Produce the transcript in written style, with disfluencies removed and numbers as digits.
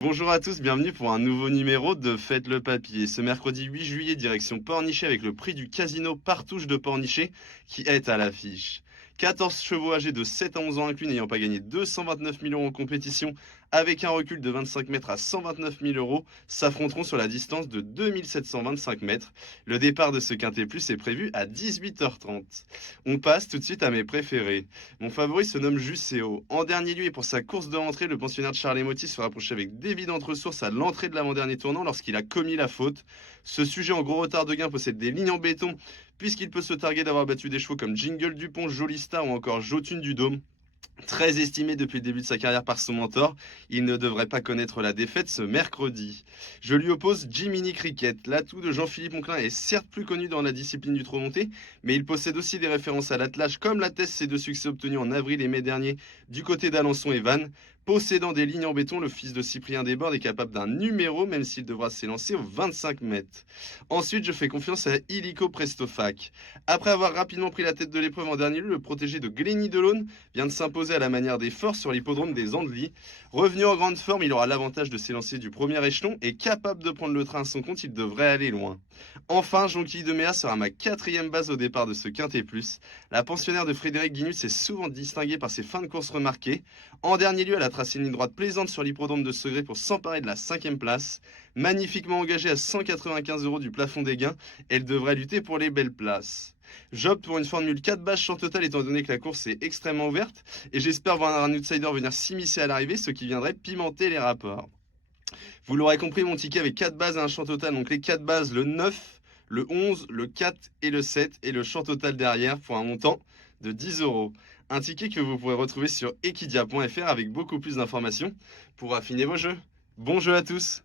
Bonjour à tous, bienvenue pour un nouveau numéro de Faites le Papier. Ce mercredi 8 juillet, direction Pornichet avec le prix du casino Partouche de Pornichet qui est à l'affiche. 14 chevaux âgés de 7 à 11 ans inclus n'ayant pas gagné 229 000 euros en compétition avec un recul de 25 mètres à 129 000 euros s'affronteront sur la distance de 2725 mètres. Le départ de ce Quintet Plus est prévu à 18h30. On passe tout de suite à mes préférés. Mon favori se nomme Jusseo. En dernier lieu et pour sa course de rentrée, le pensionnaire de Charles Motti se rapprochait avec d'évidentes ressources à l'entrée de l'avant-dernier tournant lorsqu'il a commis la faute. Ce sujet en gros retard de gain possède des lignes en béton puisqu'il peut se targuer d'avoir battu des chevaux comme Jingle Dupont, Jolie Star ou encore Jotune du Dôme. Très estimé depuis le début de sa carrière par son mentor, il ne devrait pas connaître la défaite ce mercredi. Je lui oppose Jiminy Cricket. L'atout de Jean-Philippe Onclin est certes plus connu dans la discipline du trot monté, mais il possède aussi des références à l'attelage, comme l'attestent ses deux succès obtenus en avril et mai dernier du côté d'Alençon et Vannes. Possédant des lignes en béton, le fils de Cyprien Desbordes est capable d'un numéro, même s'il devra s'élancer aux 25 mètres. Ensuite, je fais confiance à Illico Prestofac. Après avoir rapidement pris la tête de l'épreuve en dernier lieu, le protégé de Glenny Delaune vient de s'imposer à la manière des forces sur l'hippodrome des Andelys. Revenu en grande forme, il aura l'avantage de s'élancer du premier échelon et capable de prendre le train à son compte, il devrait aller loin. Enfin, Jonquille de Méa sera ma quatrième base au départ de ce Quintet Plus. La pensionnaire de Frédéric Guinus est souvent distinguée par ses fins de course remarquées. En dernier lieu, elle a tracé une ligne droite plaisante sur l'hippodrome de Segré pour s'emparer de la 5e place. Magnifiquement engagée à 195 € du plafond des gains, elle devrait lutter pour les belles places. J'opte pour une formule 4 bases champ total étant donné que la course est extrêmement ouverte et j'espère voir un outsider venir s'immiscer à l'arrivée, ce qui viendrait pimenter les rapports. Vous l'aurez compris, mon ticket avec 4 bases et un champ total, donc les 4 bases, le 9, le 11, le 4 et le 7 et le champ total derrière pour un montant de 10 €. Un ticket que vous pourrez retrouver sur equidia.fr avec beaucoup plus d'informations pour affiner vos jeux. Bon jeu à tous!